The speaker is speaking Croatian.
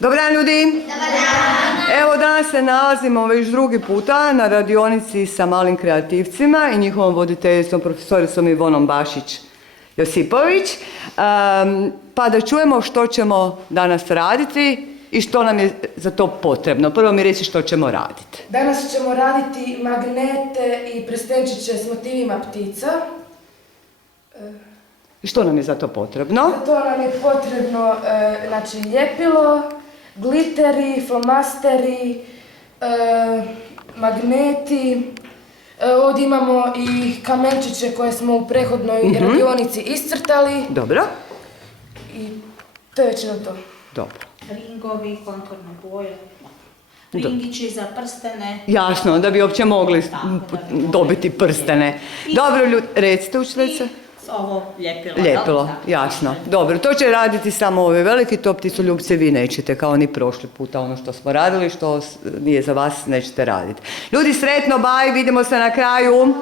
Dobar dan ljudi! Evo danas se nalazimo već drugi puta na radionici sa malim kreativcima i njihovom voditeljstvom profesoricom Ivonom Bašić-Josipović. Pa da čujemo što ćemo danas raditi i što nam je za to potrebno. Prvo mi reći što ćemo raditi. Danas ćemo raditi magnete i prstenčiće s motivima ptica. I što nam je za to potrebno? Za to nam je potrebno ljepilo, gliteri, flomasteri, magneti. Ovdje imamo i kamenčiće koje smo u prethodnoj radionici iscrtali. Dobro. I to je već na to. Dobro. Ringovi, konturne boje, ringići za prstene. Jasno, da bi uopće mogli dobiti prstene. Dobro, recite učiteljice. Ovo ljepilo. Ljepilo, jasno. Dobro, to će raditi samo ove veliki, to pticoljubce vi nećete, kao ni prošli puta, ono što smo radili, što nije za vas, nećete raditi. Ljudi, sretno, baj, vidimo se na kraju.